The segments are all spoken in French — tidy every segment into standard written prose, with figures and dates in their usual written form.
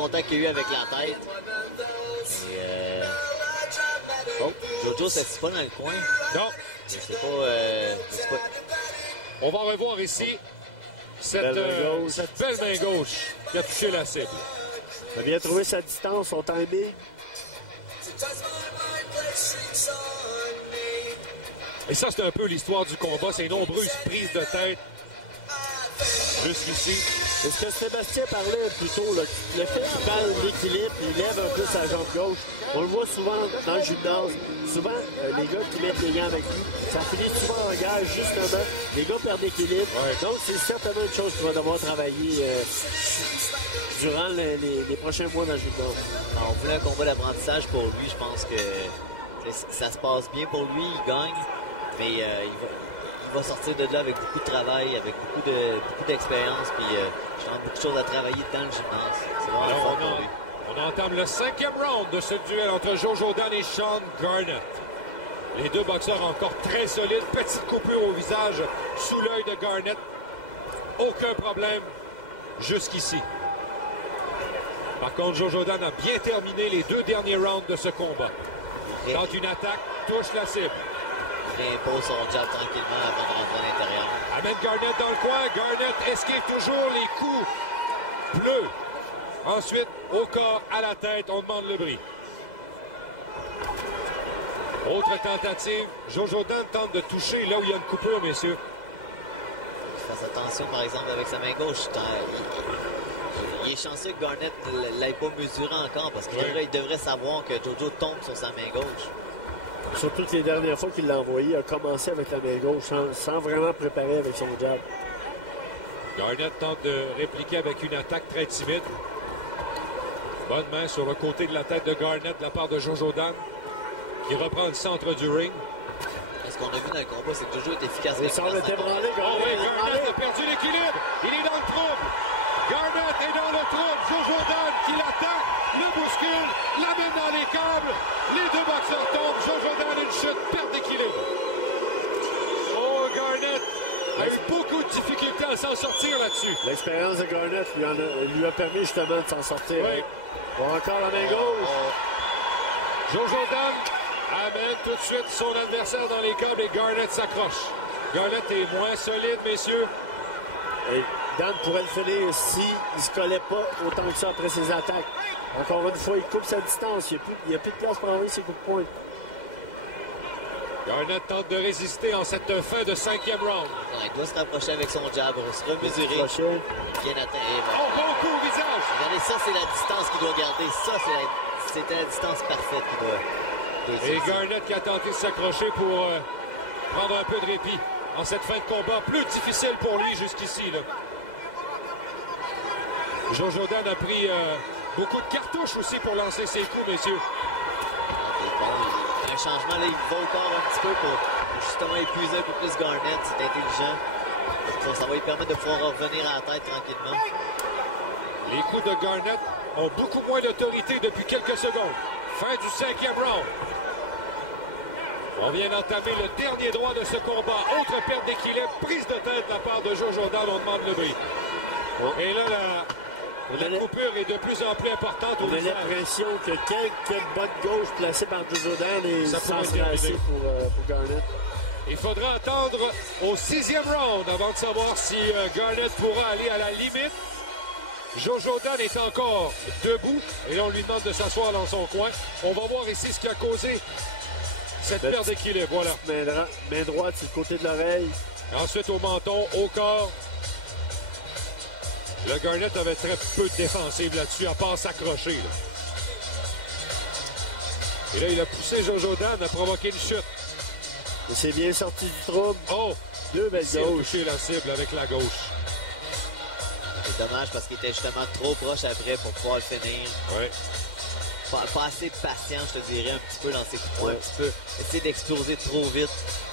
contact qu'il y a eu avec la tête. Et, oh, Jojo, c'est pas dans le coin. Non. C'est pas... On va revoir ici cette belle main gauche qui a touché la cible. Il a bien trouvé sa distance, son timing. Et ça, c'est un peu l'histoire du combat. Ces nombreuses prises de tête jusqu'ici. C'est ce que Sébastien parlait plus tôt. Le fait qu'il parle l'équilibre, il lève un peu sa jambe gauche. On le voit souvent dans le gymnase. Souvent, les gars qui mettent les gants avec lui, ça finit souvent en gage, justement. Les gars perdent l'équilibre. Ouais. Donc, c'est certainement une chose qu'il va devoir travailler durant les prochains mois dans le gymnase. On voulait un combat d'apprentissage pour lui. Je pense que ça se passe bien pour lui. Il gagne. Mais il va sortir de là avec beaucoup de travail, avec beaucoup d'expérience. Puis je beaucoup de choses à travailler dans le gymnase. C'est vraiment fort pour lui. On entame le 5e round de ce duel entre Joe Jordan et Sean Garnett. Les deux boxeurs encore très solides. Petite coupure au visage sous l'œil de Garnett. Aucun problème jusqu'ici. Par contre, Joe Jordan a bien terminé les 2 derniers rounds de ce combat. Tente une attaque, touche la cible. Il impose son jab tranquillement avant de rentrer à l'intérieur. Amène Garnett dans le coin. Garnett esquive toujours les coups bleus. Ensuite, au corps, à la tête, on demande le bris. Autre tentative. Joe Jordan tente de toucher là où il y a une coupure, messieurs. Il fasse attention, par exemple, avec sa main gauche. Il est chanceux que Garnett ne l'ait pas mesuré encore parce qu'il devrait savoir que Jojo tombe sur sa main gauche. Surtout que les dernières fois qu'il l'a envoyé, il a commencé avec la main gauche sans vraiment préparer avec son jab. Garnett tente de répliquer avec une attaque très timide. Bonne main sur le côté de la tête de Garnett de la part de Joe Jordan qui reprend le centre du ring. Ce qu'on a vu dans le combat, c'est que Jojo est efficace. Il semble être ébranlé. Garnett a perdu l'équilibre. Il est dans le trouble. Garnett est dans le trouble. Joe Jordan qui l'attaque, le bouscule, l'amène dans les câbles. Les deux boxeurs tombent. Joe Jordan une chute, perte d'équilibre. Oh, Garnett a eu beaucoup de difficultés à s'en sortir là-dessus. L'expérience de Garnett lui a permis justement de s'en sortir. Oui. Bon, encore la main gauche. Joe Jordan amène tout de suite son adversaire dans les câbles et Garnett s'accroche. Garnett est moins solide, messieurs. Et Dan pourrait le finir s'il ne se collait pas autant que ça après ses attaques. Encore une fois, il coupe sa distance. Il n'y a plus de place pour envoyer ses coups de poing. Garnett tente de résister en cette fin de 5e round. Il doit se rapprocher avec son jab, se remesurer. Bien atteint. Oh, bon coup au visage! Regardez, ça, c'est la distance qu'il doit garder. Ça, c'était la distance parfaite qu'il doit. Et Garnett qui a tenté de s'accrocher pour prendre un peu de répit en cette fin de combat. Plus difficile pour lui jusqu'ici. Joe Jordan a pris beaucoup de cartouches aussi pour lancer ses coups, messieurs. Un changement, là, il va au corps un petit peu pour justement épuiser un peu plus Garnett. C'est intelligent. Ça va lui permettre de pouvoir revenir à la tête tranquillement. Les coups de Garnett ont beaucoup moins d'autorité depuis quelques secondes. Fin du 5e round. On vient d'entamer le dernier droit de ce combat. Autre perte d'équilibre, prise de tête de la part de Joe Jordan. On demande le bris. Et là, la coupure est de plus en plus importante. On a l'impression que quelques bottes gauche placées par Joe Jordan et ça serait assez pour Garnett. Il faudra attendre au 6e round avant de savoir si Garnett pourra aller à la limite. Joe Jordan est encore debout et là on lui demande de s'asseoir dans son coin. On va voir ici ce qui a causé cette perte d'équilibre. Voilà. Main droite sur le côté de l'oreille. Ensuite au menton, au corps. Le Garnett avait très peu de défensive là-dessus, à part s'accrocher. Et là, il a poussé Joe Jordan, a provoqué une chute. Et c'est bien sorti du trouble. Oh! Deux belles gauches. Il a touché la cible avec la gauche. C'est dommage parce qu'il était justement trop proche après pour pouvoir le finir. Oui. Pas assez patient, je te dirais, un petit peu dans ses coups de poing, un petit peu. Essayer d'exploser trop vite.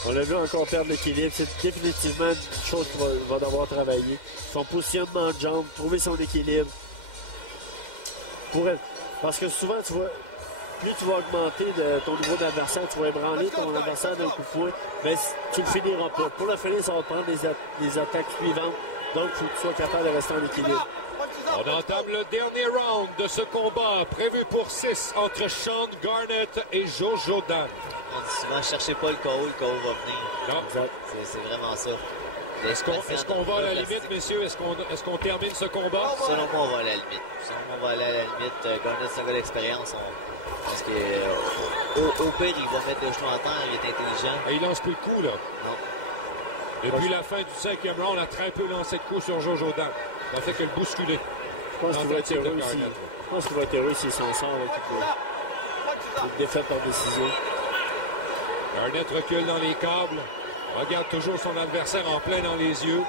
On l'a vu encore perdre l'équilibre. C'est définitivement une chose qu'il va devoir travailler. Son positionnement de jambe, trouver son équilibre. Parce que souvent, tu vois, plus tu vas augmenter ton niveau d'adversaire, tu vas ébranler ton adversaire d'un coup de poing, mais tu le finiras pas. Pour le finir, ça va prendre des attaques suivantes. Donc, il faut que tu sois capable de rester en équilibre. On entame le dernier round de ce combat prévu pour 6 entre Sean Garnett et Joe Jordan. On dit souvent, cherchez pas le KO va venir. Non. C'est vraiment ça. Est-ce qu'on va à la limite, messieurs? Est-ce qu'on termine ce combat? Selon moi, on va aller à la limite. Selon moi, on va aller à la limite. Garnett, c'est un gars d'expérience. Parce qu'au pire, il va mettre le genou en terre, il est intelligent. Et il lance plus le coup, là. Non. Depuis la fin du 5e round, on a très peu lancé de coups sur Joe Jordan. Ça fait que le bousculer. Je pense qu'il va être heureux ici. Je pense qu'il va être heureux s'il s'en sort avec une défaite par décision. Garnett recule dans les câbles. Regarde toujours son adversaire en plein dans les yeux.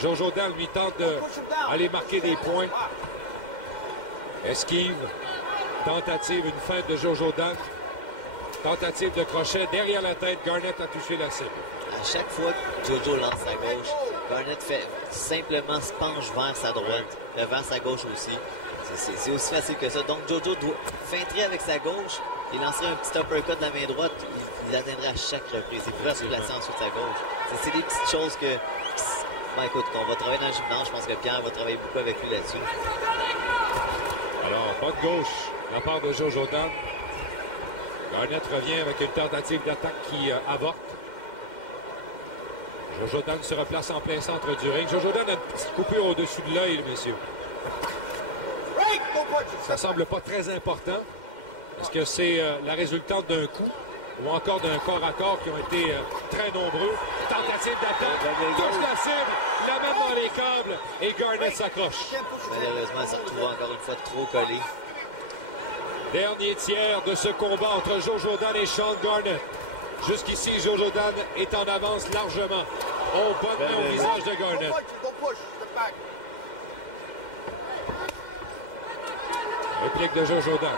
Joe Jordan lui tente d'aller marquer des points. Esquive. Tentative, une feinte de Joe Jordan. Tentative de crochet derrière la tête. Garnett a touché la cible. À chaque fois que Jojo lance sa gauche, Garnett fait simplement se penche vers sa droite, vers sa gauche aussi. C'est aussi facile que ça. Donc Jojo doit feinter avec sa gauche. Il lancerait un petit uppercut de la main droite. Il l'atteindrait à chaque reprise. Il pourrait se placer ensuite sa gauche. C'est des petites choses que... Ben écoute, on va travailler dans le gymnase. Je pense que Pierre va travailler beaucoup avec lui là-dessus. Alors, pas de gauche de la part de Joe Jordan. Garnett revient avec une tentative d'attaque qui avorte. Joe Jordan se replace en plein centre du ring. Joe Jordan a une petite coupure au-dessus de l'œil, messieurs. Ça semble pas très important. Est-ce que c'est la résultante d'un coup ou encore d'un corps à corps qui ont été très nombreux? Tentative d'attaque, touche la cible, la même dans les câbles et Garnett s'accroche. Malheureusement, elle s'est retrouvée encore une fois trop collée. Dernier tiers de ce combat entre Joe Jordan et Sean Garnett. Jusqu'ici, Joe Jordan est en avance largement. Oh, bonne main au visage de Garnett. Réplique de Joe Jordan.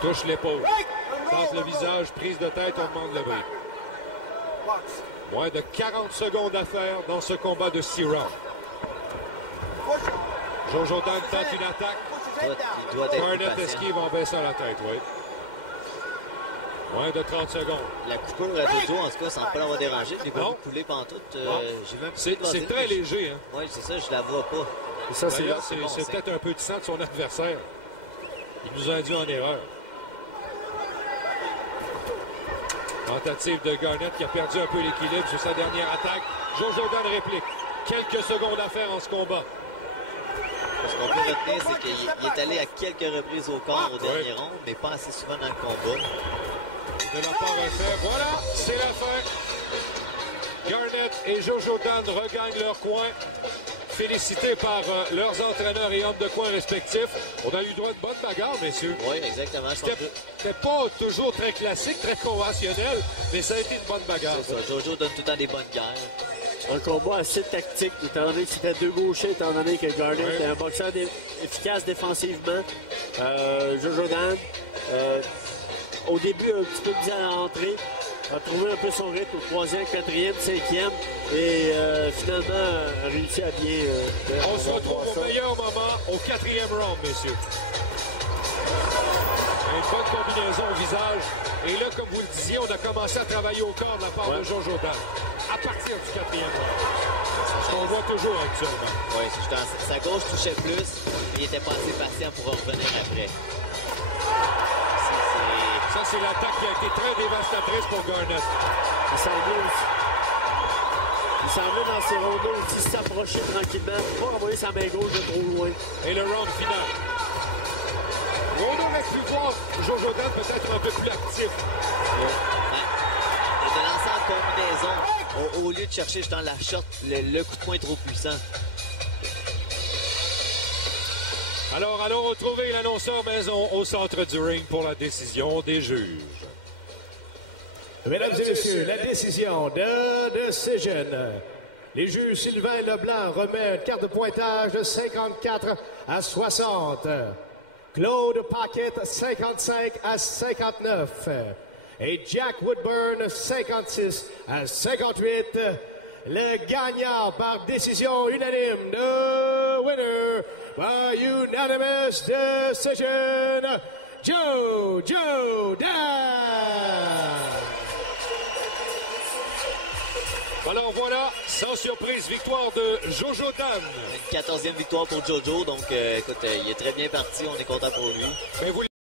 Touche l'épaule. Tente le visage, prise de tête, on demande le bris. Moins de 40 secondes à faire dans ce combat de 6 rounds. Joe Jordan tente une attaque. Garnett esquive en baissant la tête, oui. Moins de 30 secondes. La coupure à Jojo, en tout cas, semble pas l'avoir dérangé. Je l'ai pas vu couler pantoute. C'est très léger, hein? Oui, c'est ça, je la vois pas. D'ailleurs, c'est peut-être un peu de sang de son adversaire. Il nous a induit en erreur. Tentative de Garnett qui a perdu un peu l'équilibre sur sa dernière attaque. Joe Jordan réplique. Quelques secondes à faire en ce combat. Ce qu'on peut retenir, c'est qu'il est allé à quelques reprises au corps au dernier round, mais pas assez souvent dans le combat. De la part à faire. Voilà, c'est la fin. Garnett et Joe Jordan regagnent leur coin. Félicités par leurs entraîneurs et hommes de coin respectifs. On a eu droit de bonnes bagarres, messieurs. Oui, exactement. C'était pas toujours très classique, très conventionnel, mais ça a été une bonne bagarre. C'est ça. Jojo donne tout le temps des bonnes guerres. Un combat assez tactique, étant donné que c'était deux gauchers, étant donné que Garnett est un boxeur efficace défensivement. Joe Jordan, au début, un petit peu bizarre à entrer, a trouvé un peu son rythme au 3e, 4e, 5e et finalement a réussi à bien... On se retrouve au meilleur moment au 4e round, messieurs. Une bonne combinaison au visage. Et là, comme vous le disiez, on a commencé à travailler au corps de la part de Joe Jordan. À partir du 4e round. Ce qu'on voit toujours actuellement. Oui, sa gauche touchait plus, mais il était pas assez patient pour en revenir après. Ça, c'est l'attaque qui a été très dévastatrice pour Garnett. Il semblait dans ses rondeaux aussi s'approcher tranquillement pour pas envoyer sa main gauche de trop loin. Et le round final. On aurait pu voir Joe Jordan peut-être un peu plus actif. De lancer en combinaison, au lieu de chercher dans la shot, le coup de poing trop puissant. Alors, allons retrouver l'annonceur maison au centre du ring pour la décision des juges. Mesdames et messieurs, la décision de Decision. Les juges Sylvain Leblanc remet une carte de pointage de 54 à 60. Claude Paquette, 55 à 59. Et Jack Woodburn, 56 à 58. Le gagnant par décision unanime, the winner by unanimous decision, Joe Jordan. Alors voilà, Sans surprise, victoire de Jojo Dan. Une 14e victoire pour Jojo, donc écoute, il est très bien parti, on est content pour lui. Mais vous